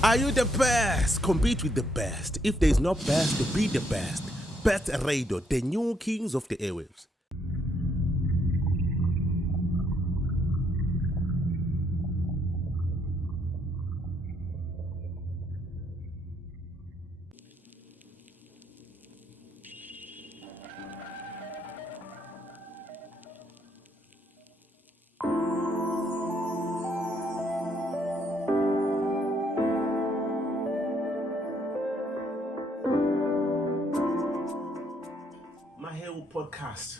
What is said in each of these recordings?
Are you the best? Compete with the best. If there is no best, be the best. Best Radio, the new kings of the airwaves. Mahewu Podcast.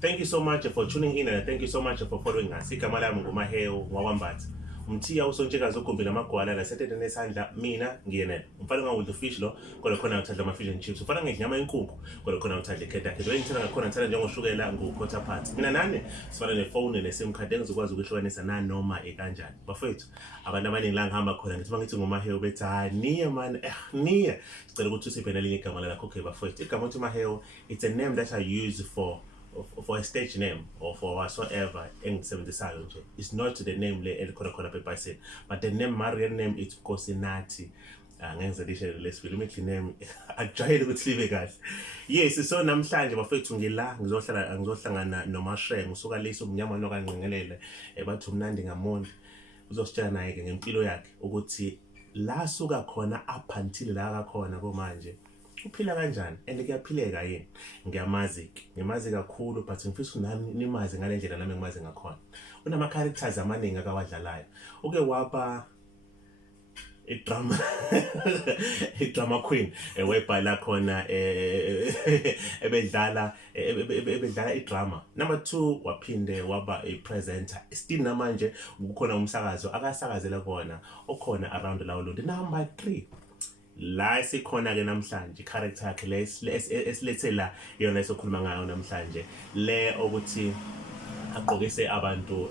Thank you so much for tuning in and thank you so much for following us. Igama lami nguMahewu Mbatha. Umthiya usontshekazi ogumbi lamagwala lasethethe nesandla mina ngiyena. Umfana ngawudla fish lo, kodwa khona uthanda ama fish and chips. Ufana ngenyama yenkukhu, kodwa khona uthanda ikheda. Ke ngithanda ngakhona ngithanda njengoshukela ngukhotta part. Mina nani sifana nefone neSIM card engizokwazi ukuhlukanisa nanoma ekanjani. Bafethu, abantu abaningi la ngihamba khona ngithi nguMahewu bethi niye man, niye. Sicela ukuthi usiphe nelinye igama lakho okay bafethu. Igama uthi Mahewu, it's a name that I use for a stage name or for whatsoever engisebenzisayo nje. It's not the name le elikhona khona bebhayisini, but the name, my real name is Nkosinathi. Ngenza lishe lesibili imithi name ajayele ukuthi libe kahle. Yes, so namhlanje bafethu ngizohlangana noMashe usuka leso umnyama nokanqengelele bathi umnandi ngamondi. Uzositshela naye ke ngempilo yakhe ukuthi la suka khona up until la akakhona komanje uphila kanjani and kuyaphileka yini. Ngiyamazi kakhulu but ngifisa nami nimazi ngale ndlela nami ngimazi ngakhona. Unama characters amaningi akawadlalayo. Uke wapha drama queen webhala khona ebedlala idrama. Number 2 waphinde waba a presenter. Still namanje ukukhona umsakazo akasakazela khona okhona around lawo lonto. Number 3 la sikhona ke namhlanje character yakhe esilethe la yona esokhuluma ngayo namhlanje le ukuthi aqokise abantu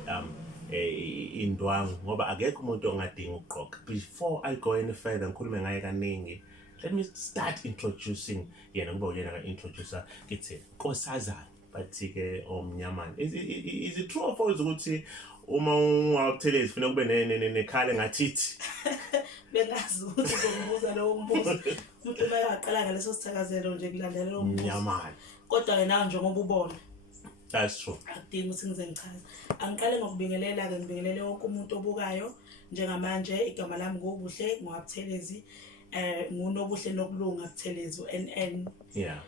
indwangu ngoba akekho umuntu ongadinga ukuqoka. Before I go any further ngikhulume ngaye kaningi, let me start introducing yena ngoba uyena ka introducer kithi Nkosazana bathi ke omnyamani. Is it true or false ukuthi uma ungawabuthelezi ufuna kube nekhale ngathithi? Bengazi ukuthi ngombuza lo umbuzo umuntu mayaqala ngaleso sithakazelo nje kulandela lo mbuzo Nyamani. Kodwa ke nawe njengoba ubona That's true. akudingi ukuthi ngize ngichaze. Angiqale ngokubingelela ke ngibingelele wonke umuntu obukayo njengamanje igama lami nguBuhle Buthelezi ngunobuhle nokulunga Buthelezi NN. Yeah.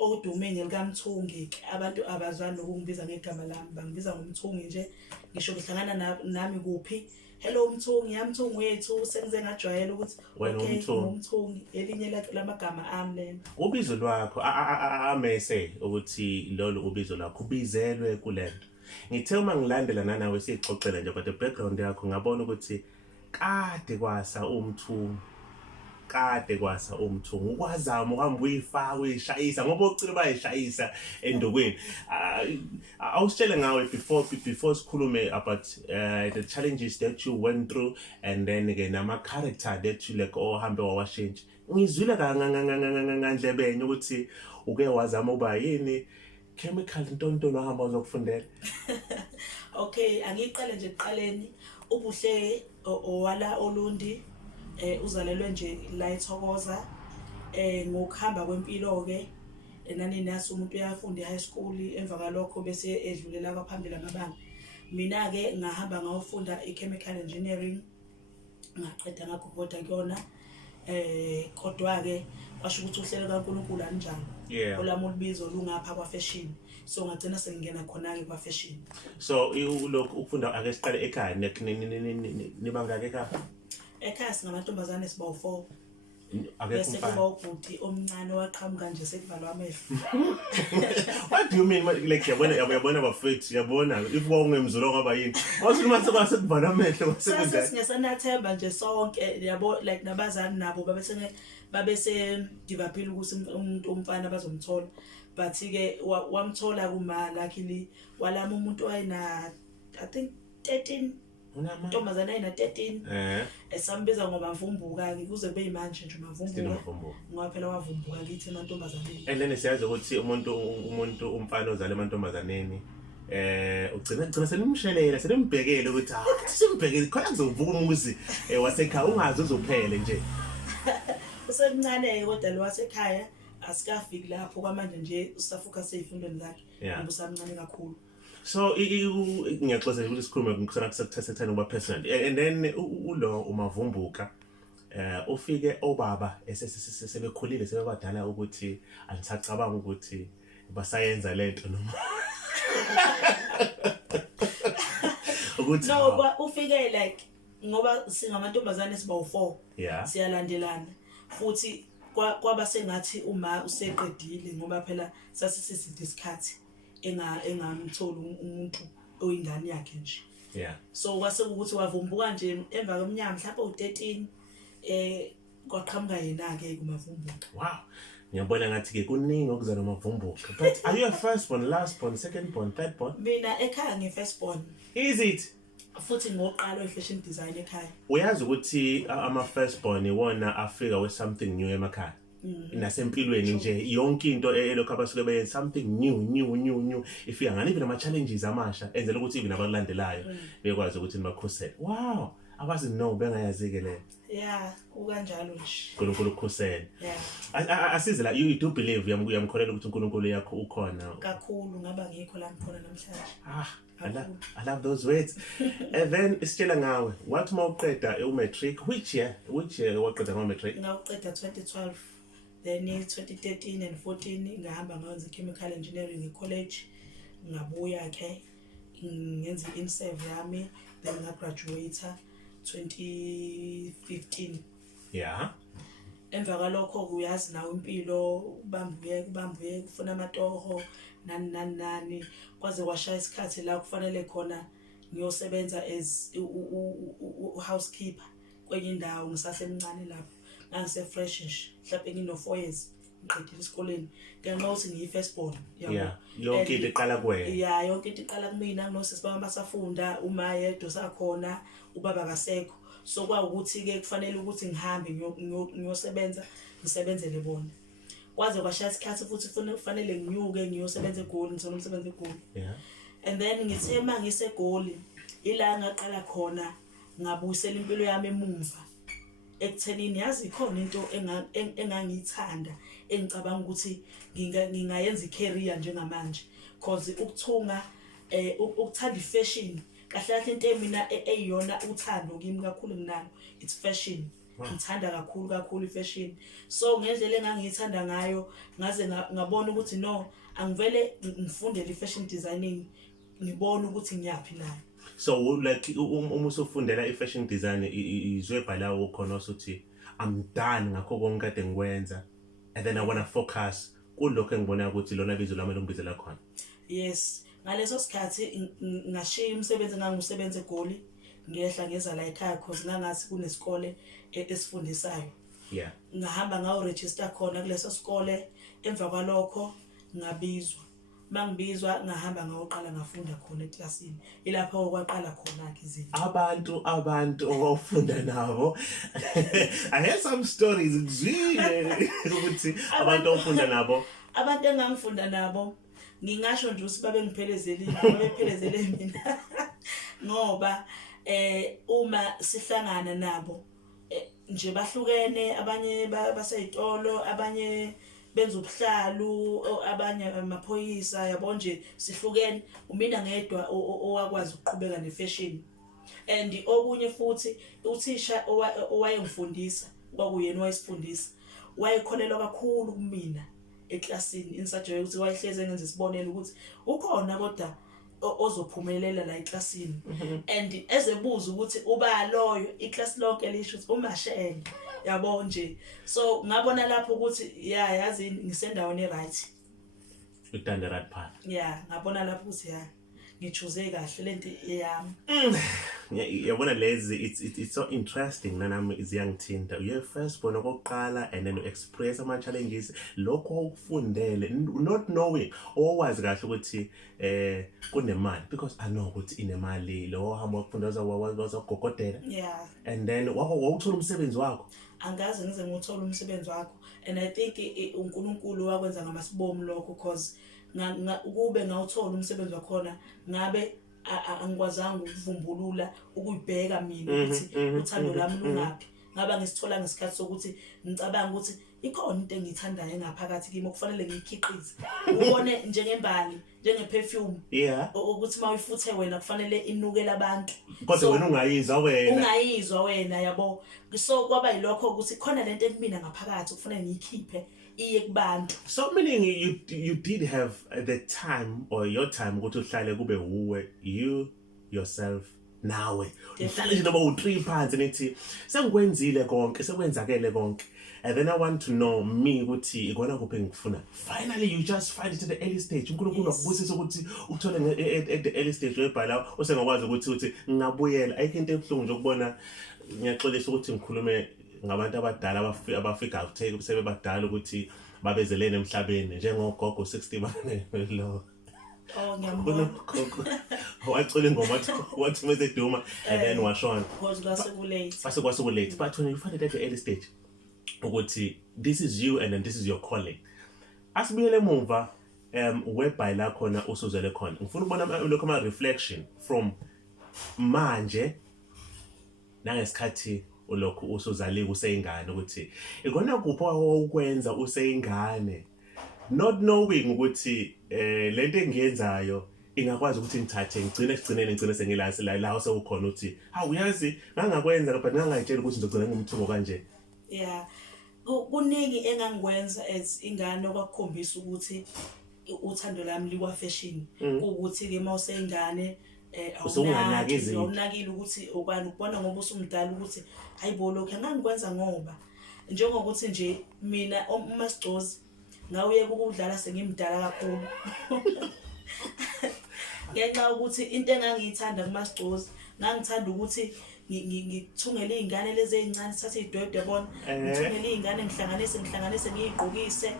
Odumeni likaMthungi ke abantu abazwana ukungibiza ngegama lami bangibiza ngomthungi nje ngisho ngihlangana nami kuphi. Hello Mthungi, yamthungi wethu sengize ngajwayela ukuthi okay umthungi elinye lamagama ami lena. Ubizo lwakho amese ukuthi lolo ubizo lakho ubizelwe kulento. Ngithe uma ngilandela nanawe sixoxela nje but the background yakho ngabona ukuthi kade kwasa umthungu ukwazama uhambe uyifaka uyishayisa ngoba ucile bayishayisa endokweni. Awusitshele ngawe before sikhulume about the challenges that you went through and then again ama character that you like ohambe wawashintsha. Ngizwile ngandlebenye ukuthi uke wazama uba yini chemical ntonto ohamba uzokufundela. Okay, angiqale nje eqaleni uBuhle owala Olundi uzalelwe nje la eThokoza ngokuhamba kwempilo ke nani nasi umuntu uyafunda eHigh school emva kalokho bese edlulela kwaphambili amabanga. Mina ke ngahamba ngawufunda ichemical engineering ngaqeda ngagogoda kuyona kodwa ke kwasho ukuthi uhlelo kaNkulunkulu anjalo olami ulibizo lungapha kwa fashion so ngagcina sengingena khona ke kwa fashion. So lokhu ukufunda ake siqale ekhaya nibanga ke ekhaya? Ekhaya singamantombazane siba u4 akekho kuba ubhuti omncane waqhamuka nje sekuvalwa amehlo. What do you mean like yabona bafethu yabona if ungemzulu ngaba yini wasukuma sekuvalwa amehlo kwasekunjani singesenathemba nje sonke yabo like nabazali nabo babese developile ukuthi umuntu umfana bazomthola but ke wamthola kuma luckily walama umuntu wayena I think 13 untombazana ayina 13 esambiza ngoba mvumbuka ke kuze kube manje nje mavumbuka ngoba phela wavumbuka kithi emantombazaneni. And then siyazi ukuthi umuntu umfana ozala emantombazaneni ugcina senimshelela senimbhekele ukuthi simbhekele khona kuzovuka umuzi wasekhaya ungazi uzophele nje. Usemncane kodwa lo wasekhaya asikafiki lapho kwamanje nje usafuka seyifundweni zakhe ngoba usamncane kakhulu. So ngiyaxoxela ukuthi sikhulume kusana kusethethana ngoba personal and then ulo umavumbuka ufike obaba sebekhulile sebebadala ukuthi angisacabanga ukuthi basayenza lento noma ukuthi no ufike like ngoba singamantombazane siba u4 siyalandelana futhi kwaba sengathi uma useqedile ngoba phela sasisizide isikhathi engamtholi umuntu oyingane yakhe nje. So kwase ukuthi wavumbuka nje emva kweminyaka mhlawumbe u13 kwaqhamuka yena ke kumavumbuka. Wow. Ngiyabona ngathi ke kuningi okuzana amavumbuka. But are you a first born, last born, second born, third born? Mina ekhaya ngi first born. Is it? Futhi ngoqala fashion design ekhaya. Uyazi ukuthi ama first born iwona afika with something new emakhaya. Nasempilweni nje yonke into elokho abasuke beyenza something new ifika ngani even ama challenges amasha enzela ukuthi even abalandelayo bekwazi ukuthi nibakhusele. Wow, abazi no bengayazi ke le. Ukanjalo nje. uNkulunkulu ukhusele. Asize la you do believe uyamkholela ukuthi uNkulunkulu yakho ukhona. Kakhulu ngaba ngikho la ngikhona namhlanje. I love those words. And then isitshela ngawe what mawuqeda umatric which year waqeda ngamatric? Ngawuqeda 2012. Then 2013 and 14 ngahamba ngayenza chemical engineering ecollege ngabuya ke ngenza in-serve yami then ngagraduate 2015. Emva kwalokho kuyazi nawe impilo ubambuye kufuna amatoho nani kwaze kwashaya isikhathi la kufanele khona ngiyosebenza as housekeeper kwenye indawo ngisasemncane lapho. Ngase fresh mhlawumbe ngino 4 years ngiqedile esikoleni ngenxa ukuthi ngiyi first born yabo yonke into iqala kuwena yonke into iqala kumina ngosisi baba basafunda uma yedwa sakhona ubaba kasekho so kwaukuthi ke kufanele ukuthi ngihambe ngiyosebenza ngisebenzele bona kwaze kwashaya isikhathi futhi kufanele nginyuke ngiyosebenza eGoli ngizona umsebenzi eGoli and then ngithe mangise eGoli ila ngaqala khona ngabuyisela impilo yami emumva ekuthenini yazi ikhona into engangiyithanda engicabanga ukuthi ngingayenza icareer njengamanje cause ukuthunga ukuthanda ifashion kahle kahle into mina eyiyona uthando kimi kakhulu nginalo it's fashion. Ngithanda kakhulu ifashion so ngendlela engangiyithanda ngayo ngaze ngabona ukuthi no angivele ngifundele ifashion designing ngibona ukuthi ngiyapi nayo. So like uma usufundela i-fashion design izwebhala ukhona ukuthi I'm done ngakho konke kade ngikwenza and then I want to focus kulokho engibona ukuthi lona bizo lami longibizela khona. Yes, ngaleso sikhathi ngashiya umsebenzi engangisebenza eGoli ngiyehla ngeza la ekhaya because ngangathi kunesikole esifundisayo. Ngahamba ngawo register khona kuleso sikole emva kwalokho ngabizwa. Mangibizwa ngahamba ngayoqala ngafunda khona eklasini ilapho okwaqala khona ke izinto abantu owafunda nabo. I heard some stories ngizwile ukuthi abantu ofunda nabo abantu engangifunda nabo ngingasho nje ukuthi babe ngiphelezele mina ngoba uma sihlangana nabo nje bahlukene abanye baseyitolo abanye benza ubuhlalu abanye amaphoyisa yabo nje sihlukene umina ngedwa owakwazi ukuqhubeka nefashion and okunye futhi uthisha owayengifundisa kwakuyena wayesifundisa wayekholelwa kakhulu kumina eklasini insajeyo ukuthi wayehleze ngenze isibonelo ukuthi ukhona kodwa ozophumelela la eklasini and ezebuza ukuthi uba loyo iklasi lonke lisho ukuthi umashele yabo nje so ngabona lapho ukuthi yazi ngisendaweni eright uthanda the right path ngabona lapho ukuthi ngichoose kahle lento yami. Yabona lezi it's so interesting nanami iziyangithinta uye first bona kokuqala and then express ama challenges lokho ukufundele not knowing owazi kahle ukuthi kunemali because I know ukuthi inemali lo hamba ukufunda wazogogodela and then wawuthola umsebenzi wakho angaze ngize nguthola umsebenzi wakho and I think uNkulunkulu wakwenza ngamasibomu lokho because kube ngawuthola umsebenzi wakhona ngabe angikwazanga ukuvumbulula ukuyibheka mina ukuthi uthando lami lungaphi, ngaba ngisithola ngesikhathi sokuthi ngicabanga ukuthi ikhona into engiyithandayo engaphakathi kimi okufanele ngiyikhiqize. Ubone njengembali, njenge-perfume, ukuthi mawuyifuthe wena kufanele inukele abantu, kodwa wena ungayizwa wena yabo. So kwaba yilokho ukuthi khona lento ekumina ngaphakathi kufanele ngiyikhiphe iye kubantu. So meaning you did have the time or your time ukuthi uhlale kube uwe, you yourself nawe uhlale noma u3 phansi nithi sengikwenzile konke, sekwenzakele konke, and then I want to know me ukuthi ikona kuphi ngifuna. Finally you just find it at the early stage. uNkulunkulu wakubusisa ukuthi uthole at the early stage webhala usengakwazi ukuthi ngingabuyela. Ayikho into ebhlungu nje ukubona. Ngiyaxolisa ukuthi ngikhulume ngabantu abadala abafika awutake sebebadala ukuthi babezelene emhlabeni njengogogo 60 lo. Ngiyambona. Wacula ingoma wathi mase duma and then washona. Kwase late. But when you find it at the early stage ukuthi this is you and then this is your calling. Asibuyele emuva webhala la khona usuzele khona. Ngifuna ukubona lokho ama reflection from manje nangesikhathi ulokhu usuzalika useyingane ukuthi ikona kuphi okwenza useyingane, not knowing ukuthi lento engiyenzayo ingakwazi ukuthi ngithathe ngigcine sengilasi la sewukhona uthi uyazi ngangakwenza but ngangayitshela ukuthi ngizogcina ngimthungo kanje. Kuningi engangikwenza as ingane okwakukhombisa ukuthi uthando lami likwa fashion, ukuthi ke mawuseyingane awunakile ukuthi ubani ukubona ngoba usumdala ukuthi hayibo lokho ngangikwenza ngoba njengokuthi nje mina uMasigcozi ngawuyeka ukudlala sengimdala kakhulu. Ngenxa ukuthi into engangiyithanda kuMasigcozi ngangithanda ukuthi ngithungele izingane lezi ezincane sithathe idwedwe bona, ngithungele izingane ngihlanganise ngiyigqokise.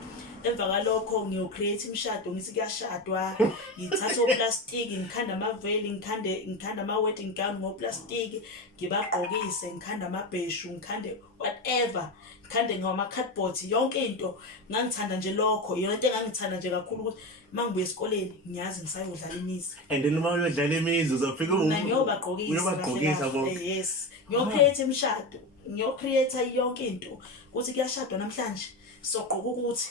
Emva kalokho ngiyocreate imishado ngithi kuyashadwa, ngithatha oplastiki ngikhanda amaveli ngikhanda ama-wedding gown ngoplastiki ngibagqokise, ngikhanda amabheshu ngikhande whatever, ngikhande ngama-cardboard, yonke into ngangithanda nje lokho. Yona into engangithanda nje kakhulu ukuthi mangibuye esikoleni ngiyazi ngisayodlala imizi, and then uma uyodlala imizi uzofika uyobagqokisa bonke. Yes, ngiyocreate imishado, ngiyocreate yonke into ukuthi kuyashadwa namhlanje soqoqa ukuthi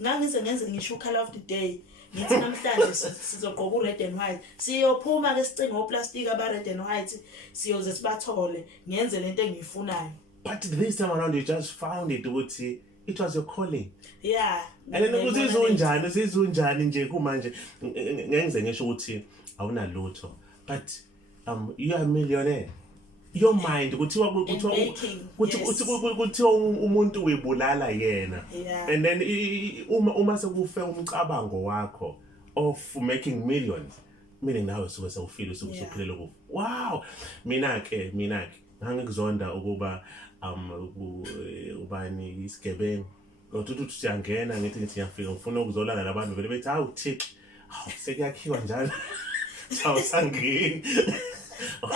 ngangize ngenze ngisho color of the day, ngithi namhlanje sizogqoka red and white, siyophuma ke sicinga oplastic aba red and white siyoze sibathole ngenze lento engiyifunayo. But this time around you just found it ukuthi it was your calling. Yeah. And then uzizunjani nje kumanje ngenze ngisho ukuthi awunalutho, but you are a millionaire. Your mind kuthiwa umuntu uyibulala yena, and then uma sekufe umcabango wakho of making millions, meaning nawe suke sewufile usuphelele kufa. Wow, mina ke ngangikuzonda ukuba ubani isigebengu lokuthi siyangena ngithi ngiyafika ngifuna ukuzolala labantu vele bethi Thixo sekuyakhiwa njalo awusangeni.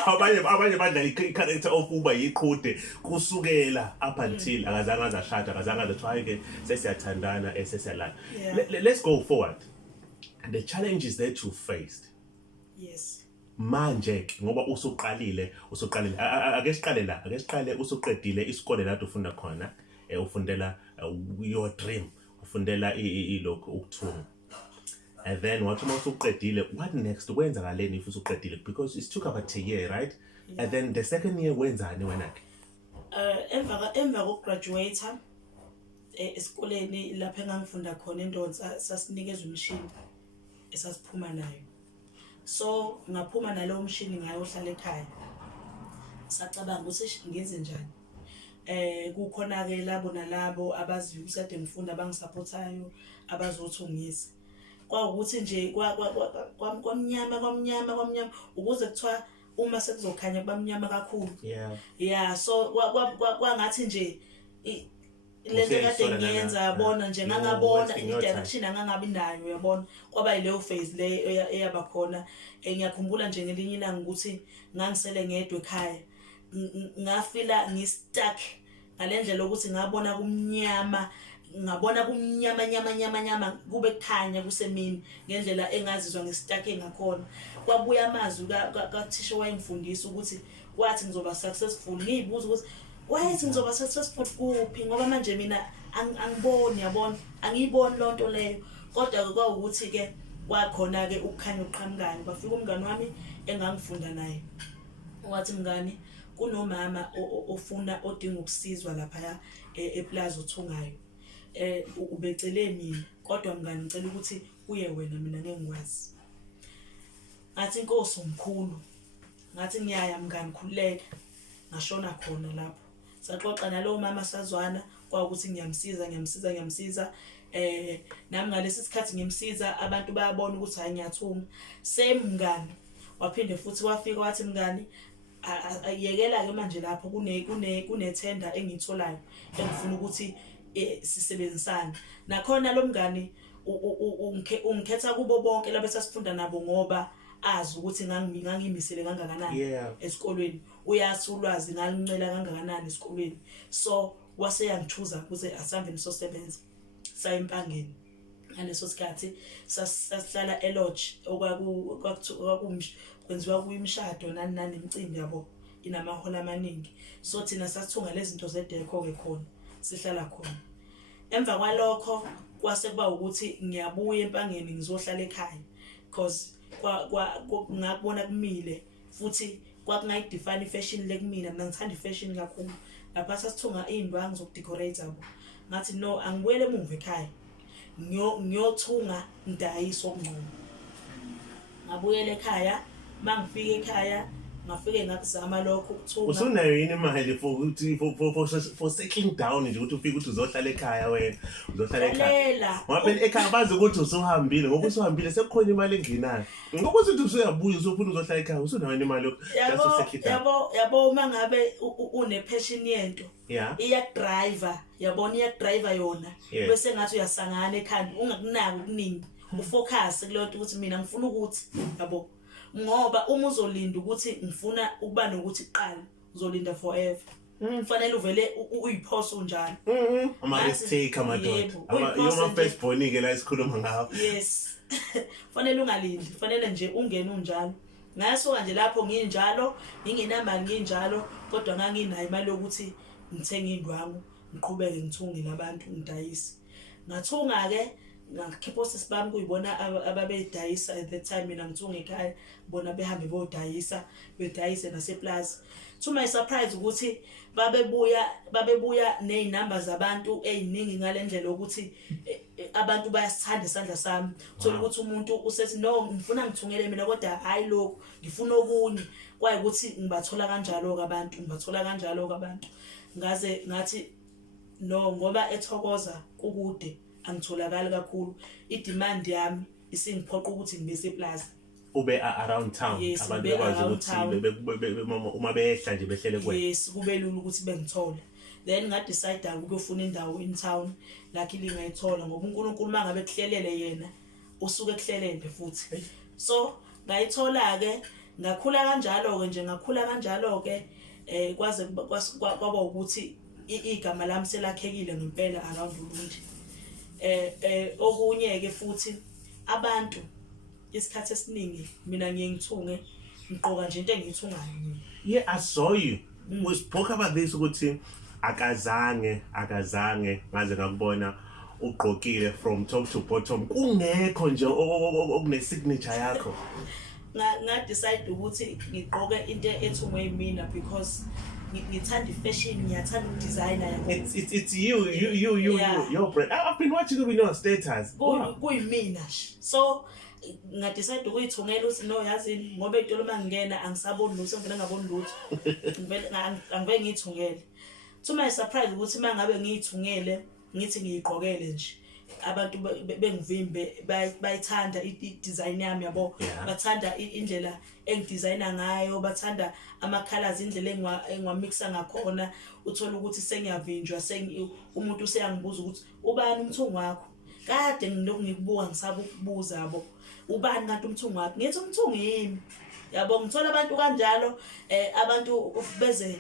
Abanye badla i-character of uba yiqhude kusukela up until akazange azashada, akazange azathiwa ke sesiyathandana sesiyalala. Let's go forward. The challenges that you faced. Yes. Manje ke ngoba usuqalile ake siqale usuqedile isikole lapho ufunda khona, ufundela your dream, ufundela ilokho ukuthunga. And then what what next? Kwenzakaleni if usuqedile? Because it took about a year, right? Yeah. And then the second year wenzani wena ke? Emva kokugraduate esikoleni lapho engangifunda khona eNdonsa sasinikezwe imishini esasiphuma nayo. So ngaphuma nalo mshini ngayohlala ekhaya. Sacabanga ukuthi ngenze njani. Kukhona ke labo nalabo abaziyo ukuthi ngifunda abangisupportayo abazothungisa. Kwaukuthi nje kwamnyama ukuze kuthiwa uma sekuzokhanya kubamnyama kakhulu. Yeah, so kwangathi nje lento kade ngiyenza yabona nje ngangabona i-direction angangabi nayo yabona, kwaba yileyo phase le eyaba khona. Ngiyakhumbula nje ngelinye ilanga ukuthi ngangisele ngedwa ekhaya, ngafila ngistuck ngalendlela ukuthi ngabona kumnyama, ngabona kumnyama kube kukhanya kusemini ngendlela engazizwa ngesitake ngakhona. Kwabuya amazwi kathisha wayengifundisa ukuthi wathi ngizoba successful. Ngiyibuza ukuthi wayethi ngizoba successful kuphi ngoba manje mina angiboni, yabona, angiyiboni lonto leyo. Kodwa kwawukuthi ke kwakhona ke ukukhanya oqhamukayo. Bafika umngani wami engangifunda naye, wathi mngani, kunomama ofuna odinga ukusizwa lapha eplaza uthungayo. Ubecele mina, kodwa mngani ngicela ukuthi kuye wena, mina ngeke ngikwazi. Ngathi inkosi omkhulu, ngathi ngiyaya mngani, khululeka. Ngashona khona lapho, saxoxa nalowo mama sazwana, kwaukuthi ngiyamsiza. Nami ngalesi sikhathi ngimsiza, abantu bayabona ukuthi hayi ngiyathunga. Same mngani waphinde futhi wafika wathi mngani, ayekela ke manje lapho kunethenda engiyitholayo engifuna ukuthi sisebenzisane. Nakhona lo mngani ungikhetha kubo bonke laba sasifunda nabo ngoba azi ukuthi ngangimisele kangakanani esikolweni, uyathi ulwazi ngalincela kangakanani esikolweni. So waseyangithuza ukuze asambe nisosebenza sayempangeni. Ngaleso sikhathi sasihlala elodge kwenziwa kuyimshado nani imicimbi yabo inamahola amaningi. So thina sathunga lezi zinto zedeko ke khona sihlala khona. Emva kwalokho kwase kuba ukuthi ngiyabuya empangeni ngizohlala ekhaya because ngakubona kumile futhi kwakungayidefine ifashion lekumina. Mina ngithanda ifashion kakhulu. Lapha sasithunga izindwangu zokudecorate abo. Ngathi no, angibuyele emuva ekhaya, ngiyothunga ngidayisa okungcono. Ngabuyela ekhaya, mangifika ekhaya ngafike ngakuzama lokho ukuthunga. Usunayo yini imali for settling down nje ukuthi ufike ukuthi uzohlala ekhaya wena, uzohlala ekhaya? Ngoba ekhaya bazi ukuthi usuhambile, ngoba usuhambile sekukhona imali engenayo. Ngoba usuthi usuyabuya usufuna uzohlala ekhaya, usunayo imali yabo uma ngabe une passion yento iyakudriver, yabona iyakudriver yona, bese ngathi uyasangana ekhaya ungakunaki ukuningi, ufocus kulento ukuthi mina ngifuna ukuthi, yabo, ngoba uma uzolinda ukuthi ngifuna ukuba nokuthi kuqala uzolinda forever. Kufanele uvele uyiphosa unjalo. Ama-mistake amadoda. Yoma first born ke la isikhuluma ngawo. Yes. Kufanele ungalindi, kufanele nje ungene unjalo. Ngasuka nje lapho nginjalo, ngingenamali nginjalo, kodwa nganginayo imali yokuthi ngithenge indwangu, ngiqhubeke ngithunge labantu ngidayise. Ngathunga ke ngakhipha osisibami kuyibona ababedayisa at that time, mina ngithunga ekhaya, bona behambe bodayisa, bedayise naseplaza. To my surprise ukuthi babebuya nezinamba zabantu eziningi ngalendlela ukuthi abantu bayasithanda isandla sami. Thola ukuthi umuntu usethi no, ngifuna ngithungele mina kodwa hayi lokho, ngifuna okunye. Kwaye ukuthi ngibathola kanjalo abantu, ngaze ngathi no, ngoba eThokoza kukude angitholakali kakhulu, idemand yami isingiphoqa ukuthi ngibe seplaza. Ube around town, abantu bakwazi ukuthi uma behla nje behlele kwena. Yes, kube lula ukuthi bengithole. Then ngadecide ukuyofuna indawo in town, luckily ngayithola ngoba uNkulunkulu mangabe kuhlelele yena usuke kuhlelele futhi. So ngayithola ke, ngakhula kanjalo ke kwaze kwaba ukuthi igama lami selakhekile ngempela around Ulundi. Okunye ke futhi abantu isikhathi esiningi mina ngiye ngithunge ngiqoka nje into engiyithungayo. Yeah, I saw you. We spoke about this ukuthi akazange ngaze ngakubona ugqokile from top to bottom, kungekho nje okune signature yakho. Nga decide ukuthi ngigqoke into ethungwe yimina because ngithanda ifashion, ngiyathanda ukudesigner. It's your brand. I've been watching you on status. Kuyimina. So nga decide ukuyithungela ukuthi no, yazi ngoba itolo mangena angisaboni lutho, ngivela ngaboni lutho. Angivele ngiyithungele. To my surprise ukuthi mangabe ngiyithungele ngithi ngiyigqokele nje, abantu bengivimbe bayithanda i-design yami, yabo. Bathanda indlela engidesigner ngayo, bathanda ama-colors, indlela engwamixa ngakhona. Uthola ukuthi sengiyavinjwa, umuntu useyangibuza ukuthi ubani umthungi wakho. Kade ngilokhu ngikubuka ngisaba ukubuza, yabo, ubani kanti umthungi wakho. Ngithi umthungi yimi, yabo. Ngithola abantu kanjalo, abantu beze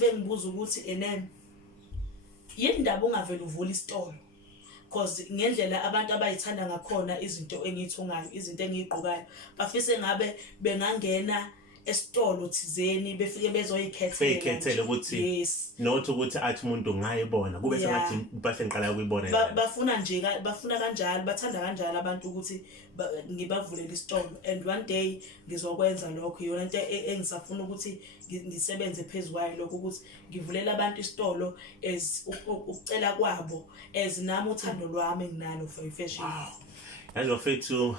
bengibuza ukuthi enene yini indaba ungavela uvula isitolo, because ngendlela abantu abayithanda ngakhona izinto engiyithungayo, izinto engiyigqokayo, bafise ngabe bengangena esitolo thizeni befike bezoyikhethela ukuthi yes, not ukuthi athi umuntu ngayibona kube sengathi impahla engiqala ukuyibona bafuna nje bafuna kanjalo, bathanda kanjalo abantu ukuthi ngibavulele isitolo, and one day ngizokwenza lokho. Yona into engisafuna ukuthi ngisebenze phezukwayo lokho, ukuthi ngivulela abantu isitolo as ukucela kwabo, as nami uthando lwami enginalo for fashion. Yazi bafethu,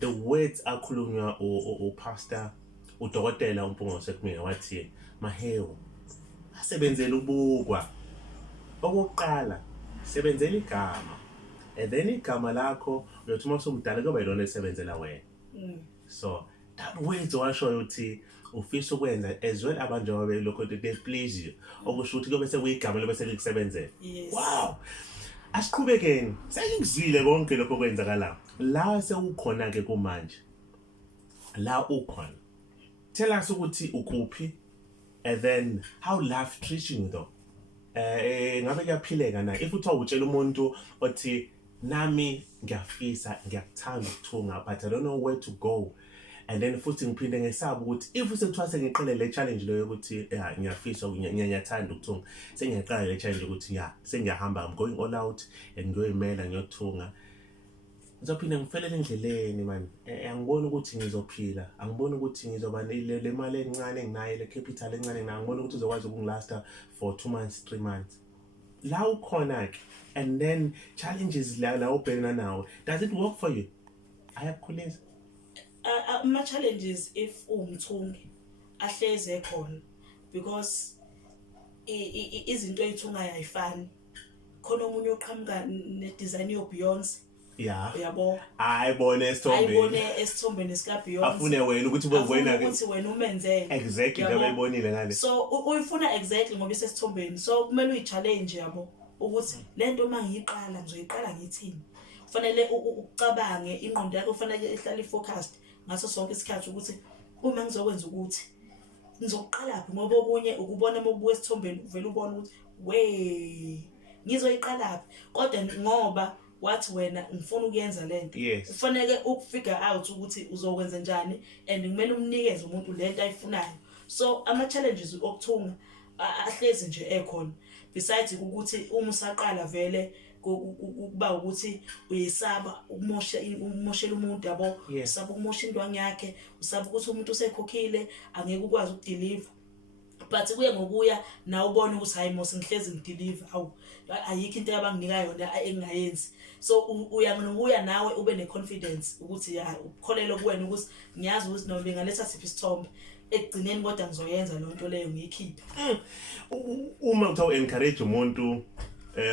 the words akhulunywa uPastor udokotela uMpungose kumina wathi, Mahewu, asebenzele ubukwa. Okokuqala sebenzela igama, and then igama lakho uyothi uma usumdala kube yilona esebenzela wena. So that words washo ukuthi ufisa ukwenza as well abantu njengoba lokho they please you, okusho ukuthi kube sekuyigama lebese likusebenzela. Wow, asiqhubekeni, sengikuzwile konke lokho kwenzakala la sewukhona ke kumanje, la ukhona. Tell us ukuthi ukuphi, and then how life treats you though. Ngabe kuyaphileka na if uthiwa utshela umuntu othi nami ngiyafisa ngiyakuthanda ukuthunga but I don't know where to go, and then futhi ngiphinde ngesaba ukuthi if usethiwa sengiqale le challenge leyo ukuthi ngiyafisa ngiyathanda ukuthunga, sengiqala le challenge ukuthi sengiyahamba, I'm going all out and ngiyoyimela ngiyothunga, ngizophinde ngifelele endleleni man. Angiboni ukuthi ngizophila, angiboni ukuthi ngizoba le mali encane enginayo, le capital encane enginayo, angiboni ukuthi uzokwazi ukungilasta for 2 months 3 months. La ukhona ke, and then challenges la ubhekana nawo, does it work for you? Ayakukhulisa ama challenges if umthungi ahleze khona, because izinto ezithungayo ayifani. Khona umunye oqhamuka ne design yo Beyonce, uyabo, ayibone esithombeni sika Beyonce, afune wena ukuthi wena ke ukuthi wena umenzele exactly njengoba ayibonile ngale, so uyifuna exactly ngoba isesithombeni, so kumele uyi-challenge yabo ukuthi lento mangiyiqala ngizoyiqala ngithini. Kufanele ucabange, ingqondo yakho kufanele ihlale focused ngaso sonke isikhathi ukuthi uma ngizokwenza ukuthi ngizoqalaphi, ngoba okunye ukubona mobuka esithombeni uvela ubona ukuthi ngizoyiqalaphi, kodwa ngoba wathi wena ngifuna ukuyenza lento, kufanele ukufigure out ukuthi uzokwenza njani and kumele umnikeze umuntu lento ayifunayo. So ama challenges okuthunga ahlezi nje ekhona, besides ukuthi uma usaqala vele kuba ukuthi uyisaba ukumoshela umuntu yabo, usaba ukumosha indwangu yakhe, usaba ukuthi umuntu usekhokhile angeke ukwazi ukudeliver, but kuye ngokuya na ubone ukuthi hayi mose ngihlezi ngideliver, ayikho into abanginika yona engayenzi. So uya nawe ube ne confidence ukuthi ukholelo kuwena ukuthi ngiyazi ukuthi noma bengaletha siphi isithombe ekugcineni kodwa ngizoyenza lo nto leyo ngiyikhiphe. Uma uthawu encourage umuntu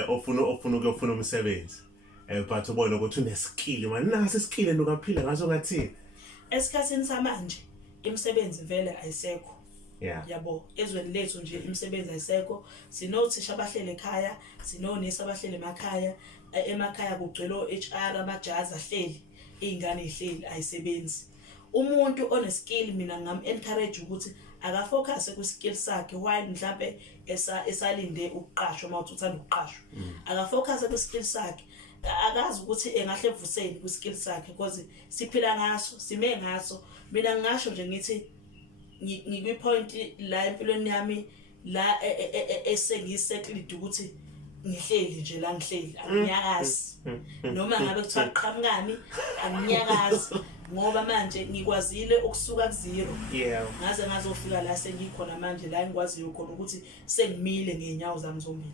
ofuna umsebenzi, but ubona ukuthi une skill man, nasi skill endokaphila ngaso ngathi esikhathini samanje imisebenzi vele ayisekho. Yabo, ezweni lethu nje imisebenzi ayisekho. Sinothisha abahlele ekhaya, sinonesi abahlele emakhaya kugcwele HR, amajazi ahleli, izingane ezihleli ayisebenzi. Umuntu one skill mina ngam encourage ukuthi aka focus ku skill sakhe while mhlambe esalinde ukuqashwa, uma uthanda ukuqashwa aka focus ku skill sakhe, akazi ukuthi engahle evuseni ku skill sakhe, because siphila ngaso, sime ngaso. Mina ngisho nje ngithi ngikwi-point la empilweni yami la esengiyisettled ukuthi ngihleli nje la ngihleli, angiyakazi noma ngabe kuthiwa qhamukani, angiyakazi ngoba manje ngikwazile ukusuka ku-zero ngaze ngazofika la sengikhona manje, la engikwaziyo khona ukuthi sengimile ngeenyawo zami zombili.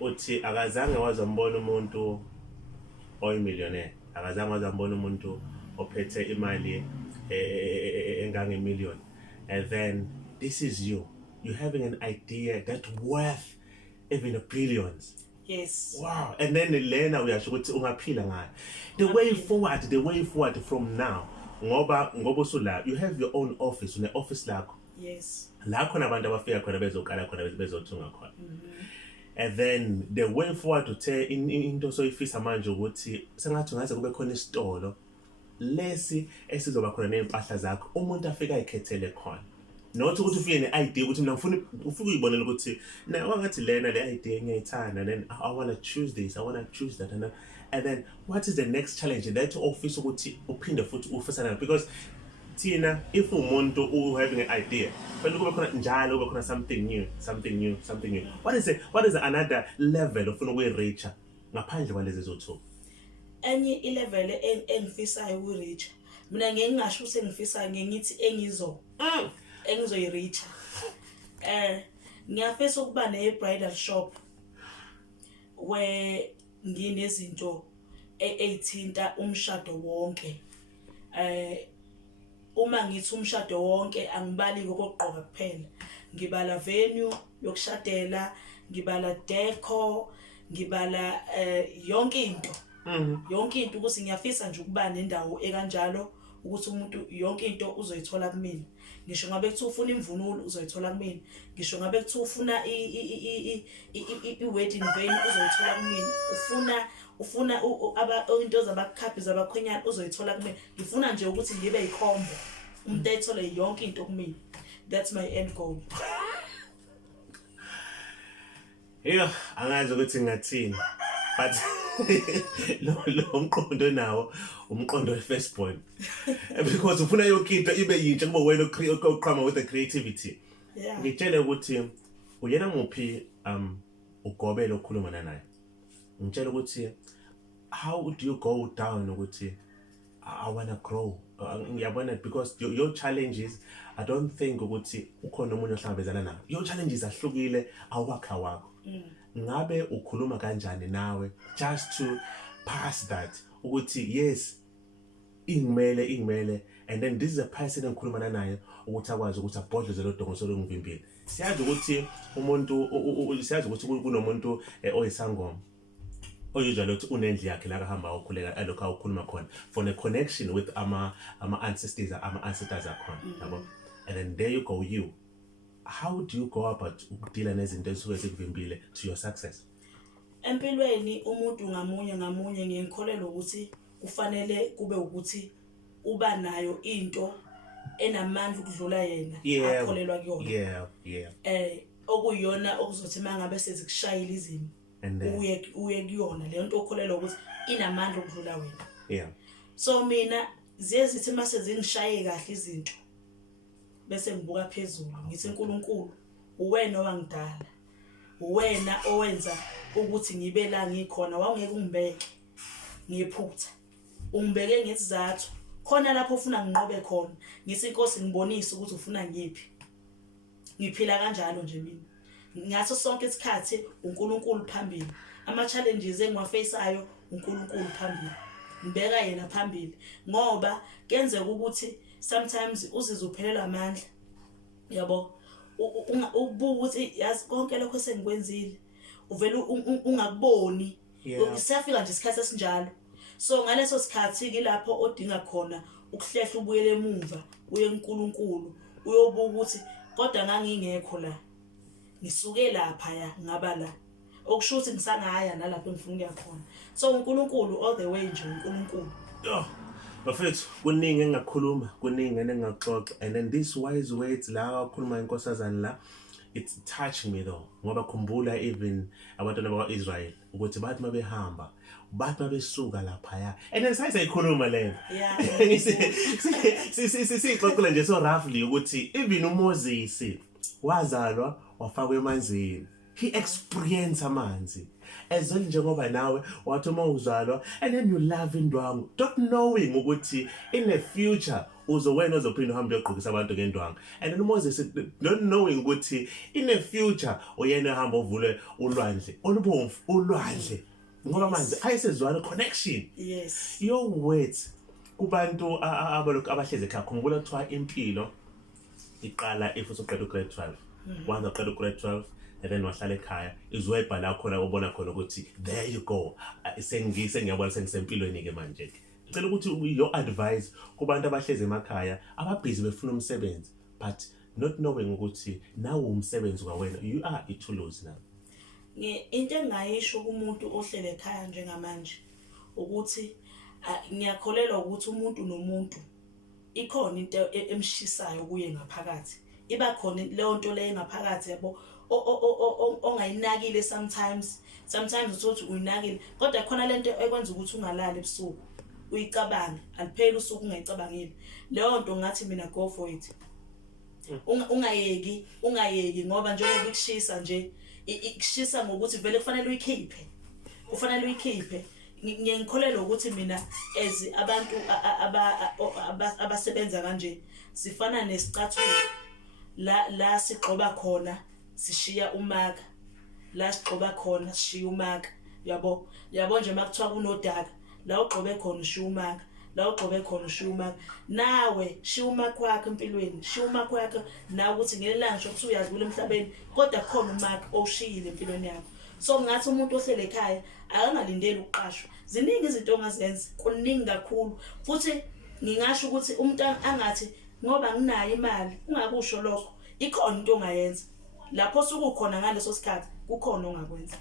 Uthi akazange wazambona umuntu oyimillionaire, akazange wazambona umuntu ophethe imali engange-million, and then this is you having an idea that worth even the billions. Yes. Wow. And then lena uyasho ukuthi ungaphila ngayo. The way forward from now, ngoba usula, you have your own office, une office lakho. Yes. La khona abantu abafika khona bezokala khona bezothunga khona. And then the way forward to into soyifisa manje ukuthi sengathi ngaze kube khona isitolo lesi esizoba khona nempahla zakho, umuntu afika ayikhethele khona. not ukuthi ufike ne-idea ukuthi mina ngifuna ufike uyibonela ukuthi na wangathi lena le idea ngiyayithanda, then I want to choose this, I want to choose that, and then what is the next challenge that office ukuthi uphinde futhi ufisana, because Tina, if umuntu having an idea, but kube khona njalo kube khona something new. What is another level ofuna ukuyi-reacha ngaphandle kwalezi zo2? Enye ilevel engifisayo ukuyi-reacha, mina ngeke ngingasho ukuthi engifisayo, ngithi engizoyi-reacha. Ngiyafisa ukuba ne-bridal shop where nginezinto ezithinta umshado wonke. Uma ngithi umshado wonke angibali kokugqoka kuphela, ngibala venue yokushadela, ngibala decor, ngibala yonke into. Yonke into ukuthi ngiyafisa nje ukuba nendawo ekanjalo ukuthi umuntu yonke into uzoyithola kumina. Ngisho ngabe kuthi ufuna imvunulo uzoyithola kumina, ngisho ngabe kuthi ufuna i-wedding venue uzoyithola kumina, ufuna into zabakhaphi zabakhwenyana uzoyithola kumina. Ngifuna nje ukuthi ngibe yikhombo umuntu ayithole yonke into kumina. That's my end goal. Yeah, angazi ukuthi ngingathini, but lo umqondo nawo umqondo we-first born, because ufuna yonke into ibe yintsha kube wena oqhama with the creativity. Yeah. Ngitshele ukuthi uyena muphi ugobelo okhuluma naye. Ngitshela ukuthi how do you go down ukuthi I want to grow, ngiyabona, because your challenges, I don't think ukuthi ukhona umunye ohlangabezana nawo. Your challenges ahlukile awakha wakho. Ngabe ukhuluma kanjani nawe just to pass that ukuthi yes ingimele, and then this is a person engikhuluma naye ukuthi akwazi ukuthi abhodloze lo dongo solungivimbile. Siyazi ukuthi siyazi ukuthi kunomuntu oyisangoma usually uthi unendli yakhe la kahamba ukhuleka alokho awukhuluma khona for a connection with ama ancestors akhona, yabo. And then there you go, you. How do you go about ukudila nezinto ezisuke zikuvimbile to your success? Empilweni umuntu ngamunye ngiyikholelwa ukuthi kufanele kube ukuthi uba nayo into enamandla ukudlula yena akholelwa kuyona. Yeah. Okuyona okuzothi mangabe sezikushayila izimo uye kuyona le nto okholelwa ukuthi inamandla ukudlula wena. Yeah. So mina zithi mase zingishaye kahle izinto bese ngibuka phezulu ngithi uNkulunkulu uwena owangidala, uwena owenza ukuthi ngibe la ngikhona, wawungeke ungibeke ngiphutha, ungibeke ngesizathu khona lapho ufuna nginqobe khona. Ngithi inkosi ngibonise ukuthi ufuna ngiphi, ngiphila kanjalo nje mina. Ngaso sonke isikhathi uNkulunkulu phambili, ama challenges engiwafaceayo uNkulunkulu phambili, ngibeka yena phambili, ngoba kenzeka ukuthi sometimes uzizwe uphelelwa amandla, yabo, ubuka ukuthi yazi konke lokho sengikwenzile uvela ungakuboni. Siyafika nje isikhathi esinjalo, so ngaleso sikhathi kilapho odinga khona ukuhlehla ubuyele emuva uye kuNkulunkulu uyobuka ukuthi kodwa ngangingekho la, ngisuke lapha ya ngaba la, okusho ukuthi ngisangaya nalapho engifuna ukuya khona. So uNkulunkulu all the way nje uNkulunkulu. Bafethu kuningi engakhuluma, kuningi engaxoxa, and then these wise words la akhuluma inkosazana la, it's touching me though, ngoba khumbula even abantwana bakwa-Israel ukuthi bathi mabehamba bathi mabesuka lapha ya, and then sayikhuluma lena. Yeah. Sixoxela nje so roughly ukuthi even uMoses wazalwa wafakwa emanzini, he experienced amanzi as well njengoba nawe wathi uma uzalwa, and then you love indwangu, not knowing ukuthi in the future uzowena ozophinda uhambe uyogqokisa abantu ngendwangu, and then Moses not knowing ukuthi in the future uyena uhamba ovule ulwandle olubomvu, ulwandle ngoba amanzi ayesezwana connection. Yes. Your words kubantu abalokhu abahleze ekhaya, khumbula kuthiwa impilo iqala if usuqeda grade 12. Once uqeda grade 12 and then wahlala ekhaya izwebha la khona ubona khona ukuthi there you go, ngiyabona sengisempilweni ke manje ke. Ngicela ukuthi your advice kubantu abahleze emakhaya ababhizi befuna umsebenzi but not knowing ukuthi nawo umsebenzi kwawena, you are ithuluzi now. Into engayisho kumuntu ohlele ekhaya njengamanje ukuthi ngiyakholelwa ukuthi umuntu nomuntu ikhona into emshisayo kuye ngaphakathi iba khona leyo nto le ngaphakathi yabo ongayinakile sometimes uthi uyinakile kodwa khona lento ekwenza ukuthi ungalali ebusuku uyicabange alipheli usuku ungayicabangile leyo nto ngathi mina go for it ungayeki ngoba njengoba ikushisa nje ikushisa ngokuthi vele kufanele uyikhiphe ngiyengikholelwa ukuthi mina as abantu abasebenza kanje sifana nesicathulo la sigxoba khona sishiya umaka la sigxoba khona sishiya umaka yabo nje makuthiwa kunodaka la ugxobe khona ushiya umaka la ugxobe khona ushiya umaka nawe shiya umaka wakho empilweni shiya umaka wakho nawe ukuthi ngelanga ukuthi uyadlula emhlabeni kodwa khona umaka oshiyile empilweni yakho so ngathi umuntu ohlele ekhaya akangalindeli ukuqashwa ziningi izinto ongazenza kuningi kakhulu futhi ngingasho ukuthi umuntu angathi ngoba nginayo imali ungakusho lokho ikhona into ongayenza lapho sukukhona ngaleso sikhathi kukhona ongakwenza.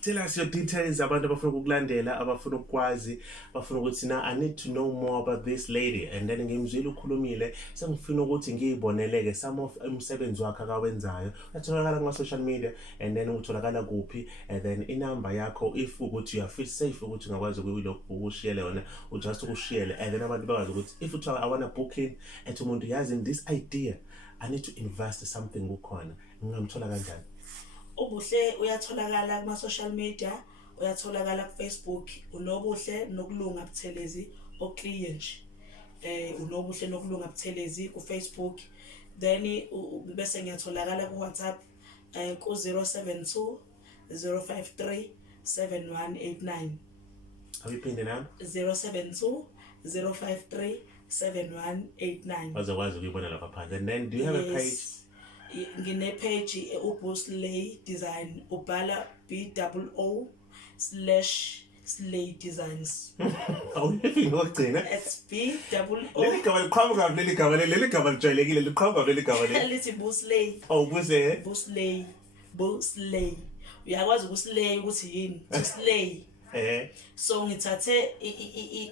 Tell us your details abantu abafuna ukukulandela abafuna ukwazi bafuna ukuthi na I need to know more about this lady and then ngimzwile ukhulumile sengifuna ukuthi ngiyiboneleke some of umsebenzi wakhe akawenzayo utholakala kuma social media and then utholakala kuphi and then inamba yakho if ukuthi you feel safe ukuthi ungakwazi ukushiyele yona just ukushiyele and then abantu bakwazi ukuthi if uthiwa I want to book in at umuntu yazi this idea I need to invest something kukhona ngingamthola kanjani? Ubuhle uyatholakala kuma social media uyatholakala ku Facebook unobuhle nokulunga Buthelezi oclear nje unobuhle nokulunga Buthelezi ku Facebook then bese ngiyatholakala ku WhatsApp ku 072 053 7189 Awuphinde nami 072 053 7189 bazokwazi ukuyibona lapha phansi and then do you have a page? Ngine page Buhle Design ubhala BOO/Slay Designs. Awuyifi ngogcina. It's BOO. Leli gama liqhamuka leli gama lijwayelekile liqhamuka leli gama leli. Lithi Buhle. Oh Buhle. Buhle. Uyakwazi ukuslay ukuthi yini? Slay. So ngithathe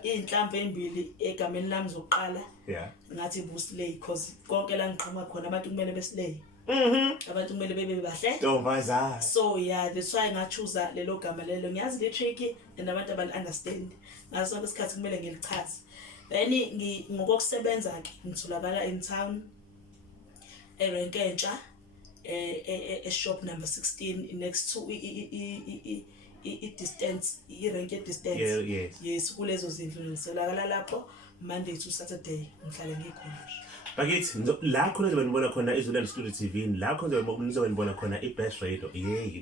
inhlamvu embili egameni lami zokuqala. Yeah. Ngathi Buhle because konke la ngiqhamuka khona abantu kumele beslay. Abantu kumele bebe bahle. Ntombazana. So yeah, that's why ngachoose lelo gama lelo. Ngiyazi le tricky and abantu abali understand. Ngaso sonke isikhathi kumele ngilichaze. Then ngokusebenza ke ngitholakala in town erenke entsha shop number 16 next to distance irenke distance. Yes kulezo zindlu ngitholakala lapho Monday to Saturday ngihlala ngikhona. Bakithi la khona nje benibona khona iZululand Studio TV la khona nje benibona khona iBest Radio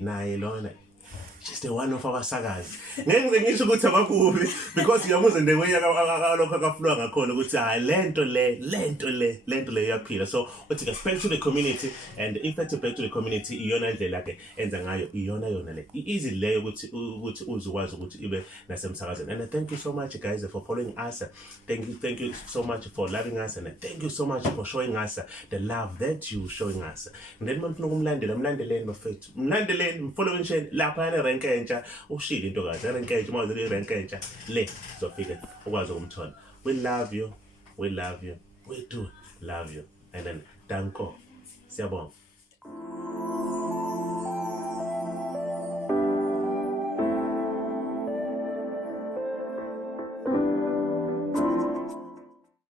naye lona just one of our sagas ngeke ngisho ukuthi abakubi because ngiyamuza ndeweya lokho akafulwa ngakhona ukuthi lento le iyaphila so uthi respect to the community and effect back to the community iyona ndlela ke enza ngayo iyona le easy leyo ukuthi uzukwazi ukuthi ibe nasemsakazweni and thank you so much guys for following us thank you so much for loving us and thank you so much for showing us the love that you showing us and then mfuna kumlandeleni bafethu mfollowing share lapha renke entsha ushila into kahle renke entsha mawuze le renke entsha le zofika ukwazi ukumthola we love you we do love you and then danko siyabonga.